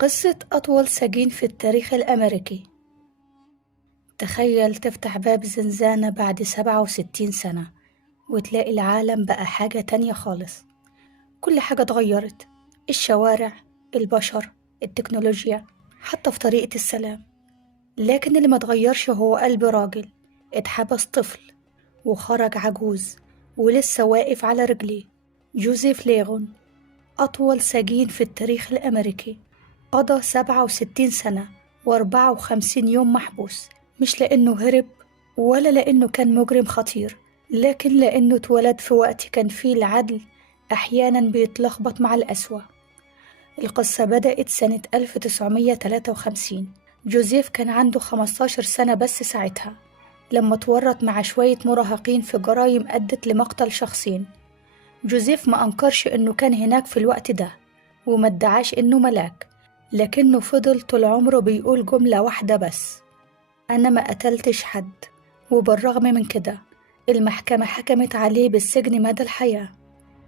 قصة أطول سجين في التاريخ الأمريكي. تخيل تفتح باب زنزانة بعد 67 سنة وتلاقي العالم بقى حاجة تانية خالص. كل حاجة اتغيرت، الشوارع، البشر، التكنولوجيا، حتى في طريقة السلام. لكن اللي ما اتغيرش هو قلب راجل اتحبس طفل وخرج عجوز ولسه واقف على رجليه. جوزيف ليغون، أطول سجين في التاريخ الأمريكي، قضى 67 سنة و54 يوم محبوس، مش لأنه هرب ولا لأنه كان مجرم خطير، لكن لأنه اتولد في وقت كان فيه العدل أحياناً بيتلخبط مع القسوة. القصة بدأت سنة 1953. جوزيف كان عنده 15 سنة بس ساعتها، لما اتورط مع شوية مراهقين في جرائم أدت لمقتل شخصين. جوزيف ما أنكرش إنه كان هناك في الوقت ده، وما ادعاش إنه ملاك، لكنه فضل طول عمره بيقول جملة واحدة بس: أنا ما قتلتش حد. وبالرغم من كده المحكمة حكمت عليه بالسجن مدى الحياة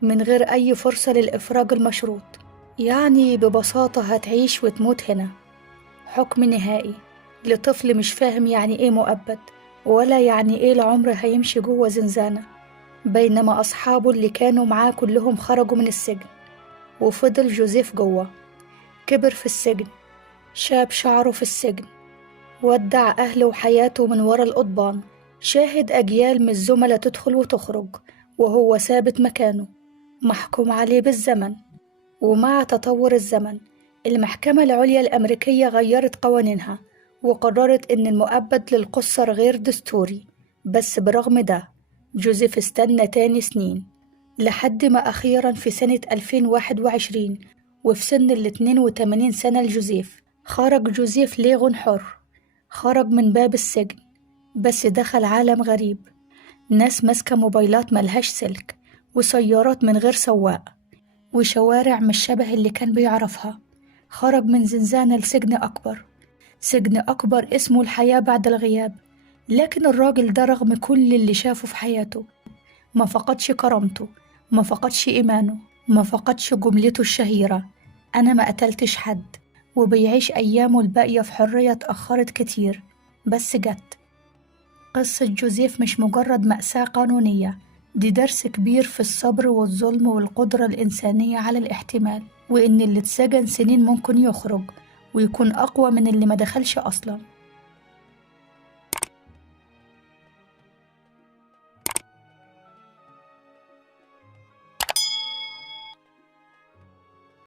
من غير أي فرصة للإفراج المشروط. يعني ببساطة هتعيش وتموت هنا. حكم نهائي لطفل مش فاهم يعني إيه مؤبد، ولا يعني إيه العمر هيمشي جوه زنزانة، بينما أصحابه اللي كانوا معاه كلهم خرجوا من السجن. وفضل جوزيف جوه. كبر في السجن، شاب شعره في السجن، ودع أهله وحياته من ورا القضبان، شاهد أجيال من الزملاء تدخل وتخرج وهو ثابت مكانه، محكوم عليه بالزمن. ومع تطور الزمن المحكمة العليا الأمريكية غيرت قوانينها وقررت إن المؤبد للقُصّر غير دستوري. بس برغم ده جوزيف استنى تاني سنين، لحد ما أخيراً في سنة 2021 وفي سن 82 سنة لجوزيف خرج جوزيف ليغون حر. خرج من باب السجن، بس دخل عالم غريب، ناس ماسكة موبايلات ملهاش سلك، وسيارات من غير سواق، وشوارع مش شبه اللي كان بيعرفها. خرج من زنزانة لسجن أكبر، سجن أكبر اسمه الحياة بعد الغياب. لكن الراجل ده رغم كل اللي شافه في حياته ما فقدش كرامته، ما فقدش إيمانه، ما فقدش جملته الشهيرة: أنا ما قتلتش حد. وبيعيش أيامه الباقية في حرية اتأخرت كتير بس جت. قصة جوزيف مش مجرد مأساة قانونية، دي درس كبير في الصبر والظلم والقدرة الإنسانية على الاحتمال، وإن اللي اتسجن سنين ممكن يخرج ويكون أقوى من اللي ما دخلش أصلاً.